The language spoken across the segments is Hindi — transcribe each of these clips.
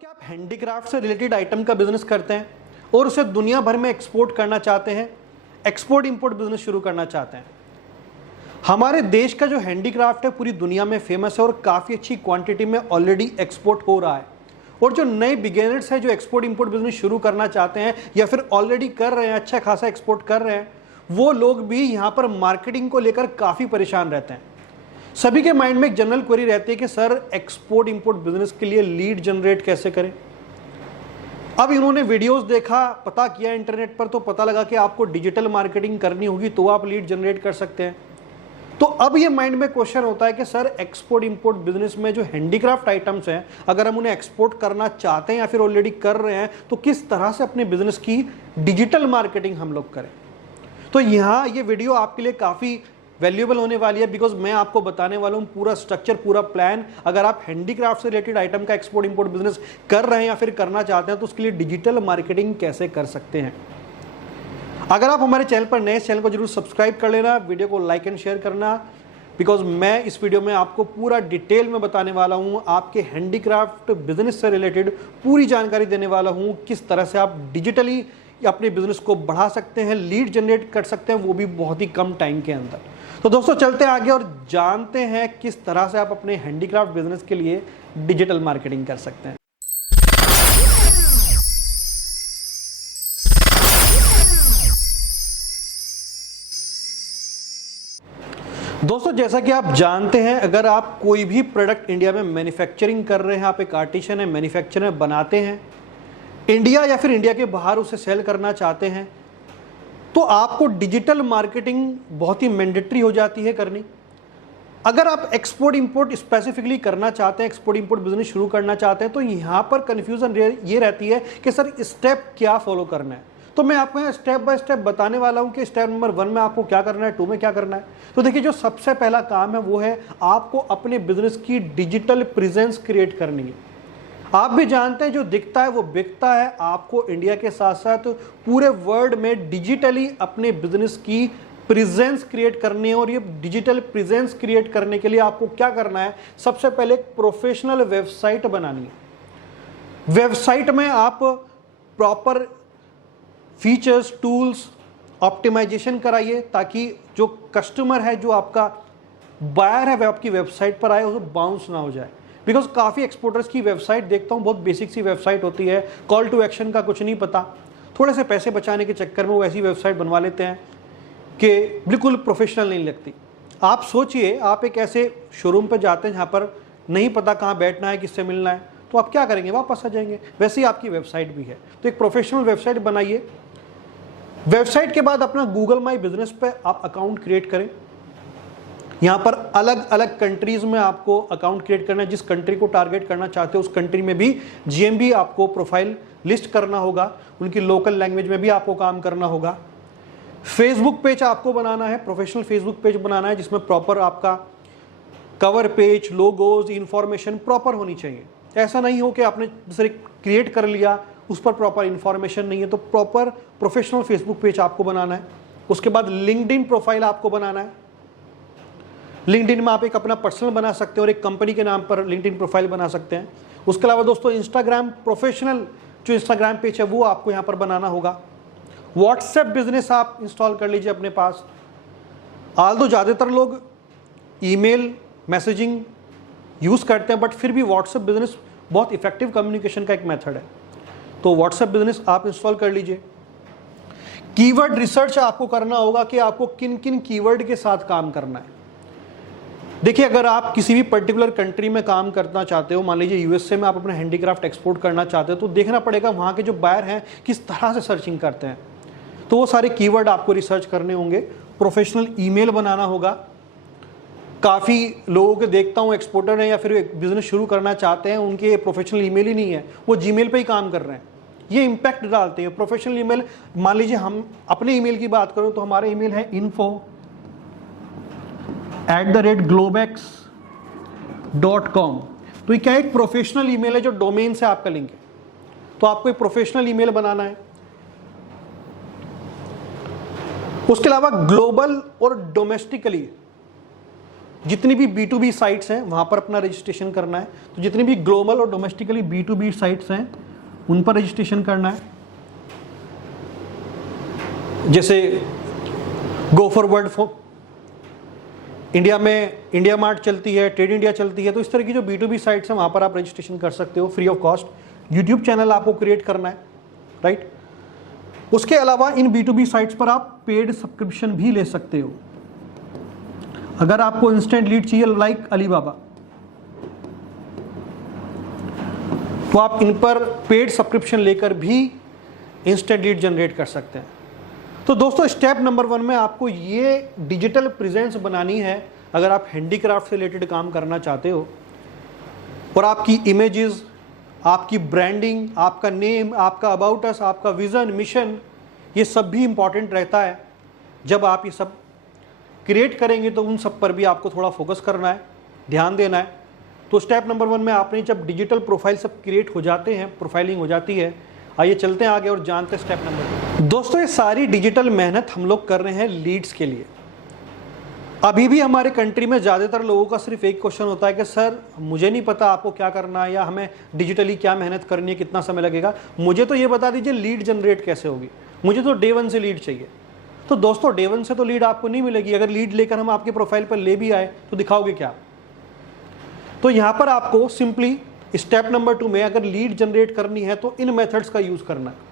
क्या आप हैंडीक्राफ्ट से रिलेटेड आइटम का बिजनेस करते हैं और उसे दुनिया भर में एक्सपोर्ट करना चाहते हैं, एक्सपोर्ट इंपोर्ट बिजनेस शुरू करना चाहते हैं? हमारे देश का जो हैंडीक्राफ्ट है पूरी दुनिया में फेमस है और काफ़ी अच्छी क्वांटिटी में ऑलरेडी एक्सपोर्ट हो रहा है। और जो नए बिगिनर्स हैं जो एक्सपोर्ट इंपोर्ट बिजनेस शुरू करना चाहते हैं या फिर ऑलरेडी कर रहे हैं, अच्छा खासा एक्सपोर्ट कर रहे हैं, वो लोग भी यहाँ पर मार्केटिंग को लेकर काफ़ी परेशान रहते हैं। सभी के माइंड में एक जनरल क्वेरी रहती है कि सर एक्सपोर्ट इंपोर्ट बिजनेस के लिए लीड जनरेट कैसे करें। अब इन्होंने वीडियोस देखा, पता किया इंटरनेट पर, तो पता लगा कि आपको डिजिटल मार्केटिंग करनी होगी तो आप लीड जनरेट कर सकते हैं। तो अब ये माइंड में क्वेश्चन होता है कि सर एक्सपोर्ट इंपोर्ट बिजनेस में जो हैंडीक्राफ्ट आइटम्स हैं, अगर हम उन्हें एक्सपोर्ट करना चाहते हैं या फिर ऑलरेडी कर रहे हैं, तो किस तरह से अपने बिजनेस की डिजिटल मार्केटिंग हम लोग करें। तो यहाँ ये वीडियो आपके लिए काफ़ी वैल्यूएबल होने वाली है, बिकॉज मैं आपको बताने वाला हूँ पूरा स्ट्रक्चर, पूरा प्लान। अगर आप हैंडीक्राफ्ट से रिलेटेड आइटम का एक्सपोर्ट इंपोर्ट बिजनेस कर रहे हैं या फिर करना चाहते हैं तो उसके लिए डिजिटल मार्केटिंग कैसे कर सकते हैं। अगर आप हमारे चैनल पर नए, इस चैनल को जरूर सब्सक्राइब कर लेना, वीडियो को लाइक एंड शेयर करना, बिकॉज मैं इस वीडियो में आपको पूरा डिटेल में बताने वाला हूँ, आपके हैंडीक्राफ्ट बिजनेस से रिलेटेड पूरी जानकारी देने वाला हूँ, किस तरह से आप डिजिटली अपने बिजनेस को बढ़ा सकते हैं, लीड जनरेट कर सकते हैं, वो भी बहुत ही कम टाइम के अंदर। तो दोस्तों चलते हैं आगे और जानते हैं किस तरह से आप अपने हैंडीक्राफ्ट बिजनेस के लिए डिजिटल मार्केटिंग कर सकते हैं। दोस्तों जैसा कि आप जानते हैं, अगर आप कोई भी प्रोडक्ट इंडिया में मैन्युफैक्चरिंग कर रहे हैं, आप एक आर्टिसन है, मैन्युफैक्चरर बनाते हैं, इंडिया या फिर इंडिया के बाहर उसे सेल करना चाहते हैं, तो आपको डिजिटल मार्केटिंग बहुत ही मैंडेटरी हो जाती है करनी। अगर आप एक्सपोर्ट इंपोर्ट स्पेसिफिकली करना चाहते हैं, एक्सपोर्ट इंपोर्ट बिजनेस शुरू करना चाहते हैं, तो यहाँ पर कन्फ्यूजन ये रहती है कि सर स्टेप क्या फॉलो करना है। तो मैं आपको यहाँ स्टेप बाय स्टेप बताने वाला हूँ कि स्टेप नंबर 1 में आपको क्या करना है, 2 में क्या करना है। तो देखिए, जो सबसे पहला काम है वो है आपको अपने बिजनेस की डिजिटल प्रेजेंस क्रिएट करनी है। आप भी जानते हैं जो दिखता है वो बिकता है। आपको इंडिया के साथ साथ पूरे वर्ल्ड में डिजिटली अपने बिजनेस की प्रेजेंस क्रिएट करनी है। और ये डिजिटल प्रेजेंस क्रिएट करने के लिए आपको क्या करना है, सबसे पहले एक प्रोफेशनल वेबसाइट बनानी है। वेबसाइट में आप प्रॉपर फीचर्स, टूल्स, ऑप्टिमाइजेशन कराइए ताकि जो कस्टमर है, जो आपका बायर है, वह आपकी वेबसाइट पर आए, उसे बाउंस ना हो जाए। बिकॉज काफ़ी एक्सपोर्टर्स की वेबसाइट देखता हूँ, बहुत बेसिक सी वेबसाइट होती है, कॉल टू एक्शन का कुछ नहीं पता, थोड़े से पैसे बचाने के चक्कर में वो ऐसी वेबसाइट बनवा लेते हैं कि बिल्कुल प्रोफेशनल नहीं लगती। आप सोचिए, आप एक ऐसे शोरूम पर जाते हैं जहाँ पर नहीं पता कहाँ बैठना है, किससे मिलना है, तो आप क्या करेंगे, वापस आ जाएंगे। वैसे ही आपकी वेबसाइट भी है, तो एक प्रोफेशनल वेबसाइट बनाइए। वेबसाइट के बाद अपना गूगल माई बिजनेस पे आप अकाउंट क्रिएट करें। यहाँ पर अलग अलग कंट्रीज में आपको अकाउंट क्रिएट करना है। जिस कंट्री को टारगेट करना चाहते हो उस कंट्री में भी जीएमबी आपको प्रोफाइल लिस्ट करना होगा, उनकी लोकल लैंग्वेज में भी आपको काम करना होगा। फेसबुक पेज आपको बनाना है, प्रोफेशनल फेसबुक पेज बनाना है जिसमें प्रॉपर आपका cover page, logos, information proper होनी चाहिए। ऐसा नहीं हो कि आपने सिर्फ क्रिएट कर लिया, उस पर प्रॉपर इंफॉर्मेशन नहीं है। तो प्रॉपर प्रोफेशनल फेसबुक पेज आपको बनाना है। उसके बाद लिंक्डइन प्रोफाइल आपको बनाना है। लिंक्डइन में आप एक अपना पर्सनल बना सकते हैं और एक कंपनी के नाम पर लिंक्डइन प्रोफाइल बना सकते हैं। उसके अलावा दोस्तों इंस्टाग्राम प्रोफेशनल जो इंस्टाग्राम पेज है वो आपको यहाँ पर बनाना होगा। व्हाट्सएप बिजनेस आप इंस्टॉल कर लीजिए अपने पास। आल्दो ज़्यादातर लोग ईमेल मैसेजिंग यूज़ करते हैं, बट फिर भी व्हाट्सएप बिजनेस बहुत इफेक्टिव कम्युनिकेशन का एक मेथड है, तो व्हाट्सएप बिजनेस आप इंस्टॉल कर लीजिए। कीवर्ड रिसर्च आपको करना होगा कि आपको किन किन कीवर्ड के साथ काम करना है। देखिए, अगर आप किसी भी पर्टिकुलर कंट्री में काम करना चाहते हो, मान लीजिए यूएसए में आप अपना हैंडीक्राफ्ट एक्सपोर्ट करना चाहते हो, तो देखना पड़ेगा वहाँ के जो बायर हैं किस तरह से सर्चिंग करते हैं। तो वो सारे कीवर्ड आपको रिसर्च करने होंगे। प्रोफेशनल ईमेल बनाना होगा। काफ़ी लोगों के देखता हूँ एक्सपोर्टर हैं या फिर एक बिजनेस शुरू करना चाहते हैं, उनके प्रोफेशनल ईमेल ही नहीं है, वो जीमेल पे ही काम कर रहे हैं। ये इम्पैक्ट डालते हैं। प्रोफेशनल ईमेल, मान लीजिए हम अपने ईमेल की बात करूँ तो हमारा ईमेल है info@globex.com। तो ये क्या एक प्रोफेशनल ईमेल है जो डोमेन से आपका लिंक है। तो आपको एक प्रोफेशनल ईमेल बनाना है। उसके अलावा ग्लोबल और डोमेस्टिकली जितनी भी B2B साइट्स हैं वहाँ पर अपना रजिस्ट्रेशन करना है। तो जितनी भी ग्लोबल और डोमेस्टिकली B2B साइट्स हैं उन पर रजिस्ट्रेशन करना है। जैसे गो फॉरवर्ड इंडिया में इंडिया मार्ट चलती है, ट्रेड इंडिया चलती है, तो इस तरह की जो B2B साइट्स हैं वहाँ पर आप रजिस्ट्रेशन कर सकते हो free of cost. YouTube channel आपको क्रिएट करना है, राइट। उसके अलावा इन B2B साइट्स पर आप पेड सब्सक्रिप्शन भी ले सकते हो। अगर आपको इंस्टेंट लीड चाहिए लाइक अलीबाबा, तो आप इन पर पेड सब्सक्रिप्शन लेकर भी इंस्टेंट लीड जनरेट कर सकते हैं। तो दोस्तों स्टेप नंबर 1 में आपको ये डिजिटल प्रेजेंस बनानी है। अगर आप हैंडीक्राफ्ट से रिलेटेड काम करना चाहते हो और आपकी इमेजेस, आपकी ब्रांडिंग, आपका नेम, आपका अबाउट अस, आपका विजन, मिशन, ये सब भी इंपॉर्टेंट रहता है। जब आप ये सब क्रिएट करेंगे तो उन सब पर भी आपको थोड़ा फोकस करना है, ध्यान देना है। तो स्टेप नंबर 1 में आपने जब डिजिटल प्रोफाइल सब क्रिएट हो जाते हैं, प्रोफाइलिंग हो जाती है, आइए चलते हैं आगे और जानते हैं स्टेप नंबर 2। दोस्तों ये सारी डिजिटल मेहनत हम लोग कर रहे हैं लीड्स के लिए। अभी भी हमारे कंट्री में ज़्यादातर लोगों का सिर्फ एक क्वेश्चन होता है कि सर मुझे नहीं पता आपको क्या करना है, या हमें डिजिटली क्या मेहनत करनी है, कितना समय लगेगा, मुझे तो ये बता दीजिए लीड जनरेट कैसे होगी, मुझे तो डे 1 से लीड चाहिए। तो दोस्तों डे 1 से तो लीड आपको नहीं मिलेगी। अगर लीड लेकर हम आपके प्रोफाइल पर ले भी आए तो दिखाओगे क्या? तो यहाँ पर आपको सिंपली स्टेप नंबर 2 में अगर लीड जनरेट करनी है तो इन मेथड्स का यूज करना है।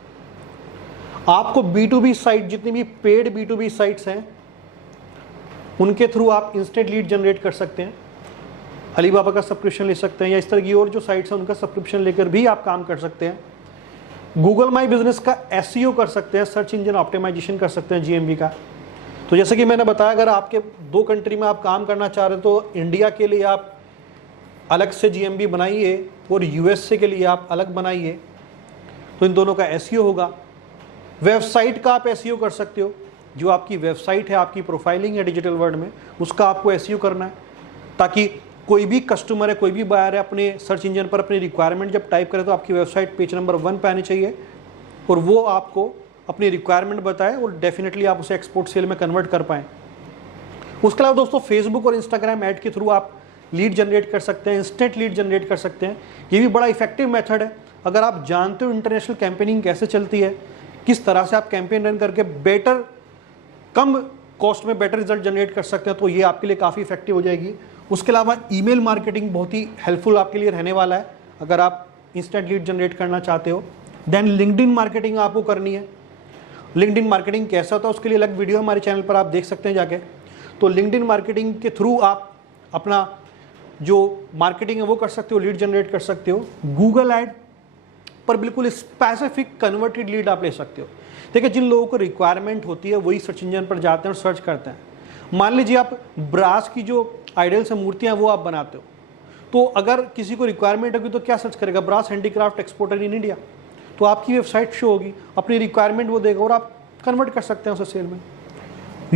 आपको B2B साइट, जितनी भी पेड B2B साइट्स हैं उनके थ्रू आप इंस्टेंट लीड जनरेट कर सकते हैं। अलीबाबा का सब्सक्रिप्शन ले सकते हैं, या इस तरह की और जो साइट्स हैं उनका सब्सक्रिप्शन लेकर भी आप काम कर सकते हैं। गूगल माई बिजनेस का SEO कर सकते हैं, सर्च इंजन ऑप्टिमाइजेशन कर सकते हैं GMB का। तो जैसे कि मैंने बताया, अगर आपके 2 कंट्री में आप काम करना चाह रहे हो तो इंडिया के लिए आप अलग से GMB बनाइए और USA के लिए आप अलग बनाइए, तो इन दोनों का SEO होगा। वेबसाइट का आप SEO कर सकते हो, जो आपकी वेबसाइट है, आपकी प्रोफाइलिंग है डिजिटल वर्ल्ड में, उसका आपको SEO करना है, ताकि कोई भी कस्टमर है, कोई भी बायर है, अपने सर्च इंजन पर अपनी रिक्वायरमेंट जब टाइप करे तो आपकी वेबसाइट पेज नंबर 1 पे आनी चाहिए और वो आपको अपनी रिक्वायरमेंट बताए और डेफिनेटली आप उसे एक्सपोर्ट सेल में कन्वर्ट कर पाएँ। उसके अलावा दोस्तों फेसबुक और इंस्टाग्राम ऐड के थ्रू आप लीड जनरेट कर सकते हैं, इंस्टेंट लीड जनरेट कर सकते हैं। ये भी बड़ा इफेक्टिव मेथड है। अगर आप जानते हो इंटरनेशनल कैंपेनिंग कैसे चलती है, किस तरह से आप कैंपेन रन करके बेटर, कम कॉस्ट में बेटर रिजल्ट जनरेट कर सकते हैं, तो ये आपके लिए काफ़ी इफेक्टिव हो जाएगी। उसके अलावा ईमेल मार्केटिंग बहुत ही हेल्पफुल आपके लिए रहने वाला है अगर आप इंस्टेंट लीड जनरेट करना चाहते हो। देन लिंक्डइन मार्केटिंग आपको करनी है। लिंक्डइन मार्केटिंग कैसा होता है उसके लिए अलग वीडियो हमारे चैनल पर आप देख सकते हैं जाके। तो लिंक्डइन मार्केटिंग के थ्रू आप अपना जो मार्केटिंग है वो कर सकते हो, लीड जनरेट कर सकते हो। गूगल ऐड पर बिल्कुल स्पेसिफिक कन्वर्टेड लीड आप ले सकते हो। देखिए जिन लोगों को रिक्वायरमेंट होती है वही सर्च इंजन पर जाते हैं और सर्च करते हैं। मान लीजिए आप ब्रास की जो आइडल्स हैं, मूर्तियां, वो आप बनाते हो, तो अगर किसी को रिक्वायरमेंट होगी तो क्या सर्च करेगा? Brass handicraft exporter in India. तो आपकी वेबसाइट शो होगी, अपनी रिक्वायरमेंट वो देगा और आप कन्वर्ट कर सकते हैं उसे सेल में।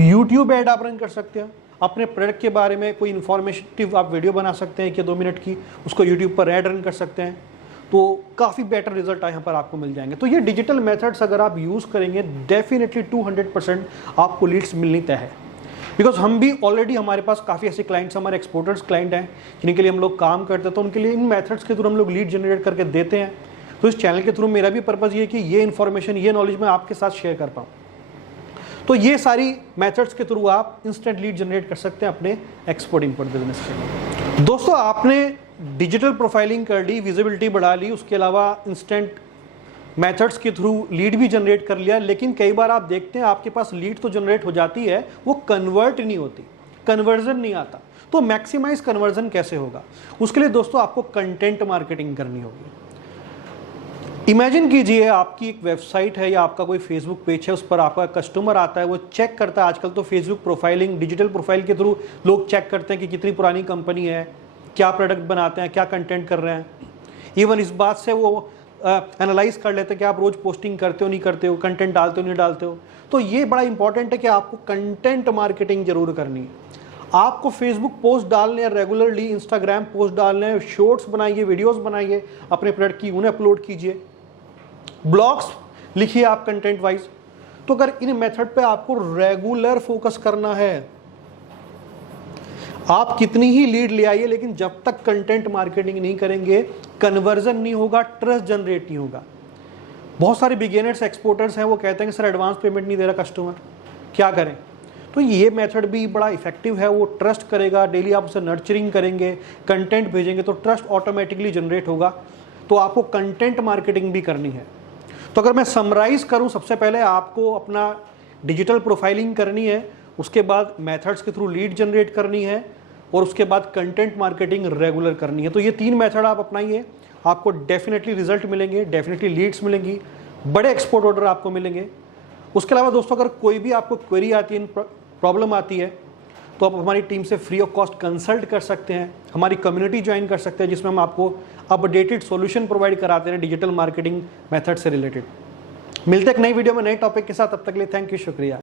यूट्यूब ऐड आप रन कर सकते हैं, अपने प्रोडक्ट के बारे में कोई इन्फॉर्मेटिव आप वीडियो बना सकते हैं 1 या 2 मिनट की, उसको यूट्यूब पर ऐड रन कर सकते हैं, तो काफ़ी बेटर रिजल्ट यहाँ पर आपको मिल जाएंगे। तो ये डिजिटल मेथड्स अगर आप यूज़ करेंगे डेफिनेटली 200% आपको लीड्स मिलनी तय है। बिकॉज हम भी ऑलरेडी, हमारे पास काफ़ी ऐसे क्लाइंट्स, हमारे एक्सपोर्टर्स क्लाइंट हैं जिनके लिए हम लोग काम करते हैं, तो उनके लिए इन मेथड्स के थ्रू हम लोग लीड जनरेट करके देते हैं। तो इस चैनल के थ्रू मेरा भी पर्पज़ ये है कि ये इन्फॉर्मेशन, ये नॉलेज मैं आपके साथ शेयर कर पाऊँ। तो ये सारी मेथड्स के थ्रू आप इंस्टेंट लीड जनरेट कर सकते हैं अपने एक्सपोर्ट इंपोर्ट बिजनेस के लिए। दोस्तों आपने डिजिटल प्रोफाइलिंग कर ली, विजिबिलिटी बढ़ा ली, उसके अलावा इंस्टेंट मेथड्स के थ्रू लीड भी जनरेट कर लिया, लेकिन कई बार आप देखते हैं आपके पास लीड तो जनरेट हो जाती है, वो कन्वर्ट नहीं होती, कन्वर्जन नहीं आता। तो मैक्सिमाइज कन्वर्जन कैसे होगा? उसके लिए दोस्तों आपको कंटेंट मार्केटिंग करनी होगी। इमेजिन कीजिए आपकी एक वेबसाइट है या आपका कोई फेसबुक पेज है, उस पर आपका कस्टमर आता है, वो चेक करता है। आजकल तो फेसबुक प्रोफाइलिंग, डिजिटल प्रोफाइल के थ्रू लोग चेक करते हैं कि कितनी पुरानी कंपनी है, क्या प्रोडक्ट बनाते हैं, क्या कंटेंट कर रहे हैं। इवन इस बात से वो एनालाइज कर लेते हैं कि आप रोज़ पोस्टिंग करते हो नहीं करते हो, कंटेंट डालते हो नहीं डालते हो। तो ये बड़ा इंपॉर्टेंट है कि आपको कंटेंट मार्केटिंग जरूर करनी है। आपको फेसबुक पोस्ट डालने हैं रेगुलरली, इंस्टाग्राम पोस्ट डालने हैं, शॉर्ट्स बनाइए, वीडियोस बनाइए अपने प्रोडक्ट की, उन्हें अपलोड कीजिए, ब्लॉग्स लिखिए आप कंटेंट वाइज। तो अगर इन मेथड पे आपको रेगुलर फोकस करना है, आप कितनी ही लीड ले आइए, लेकिन जब तक कंटेंट मार्केटिंग नहीं करेंगे, कन्वर्जन नहीं होगा, ट्रस्ट जनरेट नहीं होगा। बहुत सारे बिगिनर्स एक्सपोर्टर्स हैं, वो कहते हैं कि सर एडवांस पेमेंट नहीं दे रहा कस्टमर, क्या करें? तो ये मेथड भी बड़ा इफेक्टिव है, वो ट्रस्ट करेगा, डेली आप उसे नर्चरिंग करेंगे, कंटेंट भेजेंगे तो ट्रस्ट ऑटोमेटिकली जनरेट होगा। तो आपको कंटेंट मार्केटिंग भी करनी है। तो अगर मैं समराइज करूं, सबसे पहले आपको अपना डिजिटल प्रोफाइलिंग करनी है, उसके बाद मेथड्स के थ्रू लीड जनरेट करनी है, और उसके बाद कंटेंट मार्केटिंग रेगुलर करनी है। तो ये 3 मेथड आप अपनाइए, आपको डेफिनेटली रिजल्ट मिलेंगे, डेफिनेटली लीड्स मिलेंगी, बड़े एक्सपोर्ट ऑर्डर आपको मिलेंगे। उसके अलावा दोस्तों, अगर कोई भी आपको क्वेरी आती है, प्रॉब्लम आती है, तो आप हमारी टीम से फ्री ऑफ कॉस्ट कंसल्ट कर सकते हैं, हमारी कम्युनिटी ज्वाइन कर सकते हैं, जिसमें हम आपको अपडेटेड सॉल्यूशन प्रोवाइड कराते हैं डिजिटल मार्केटिंग मेथड से रिलेटेड। मिलते हैं एक नई वीडियो में नए टॉपिक के साथ, तब तक के लिए थैंक यू, शुक्रिया।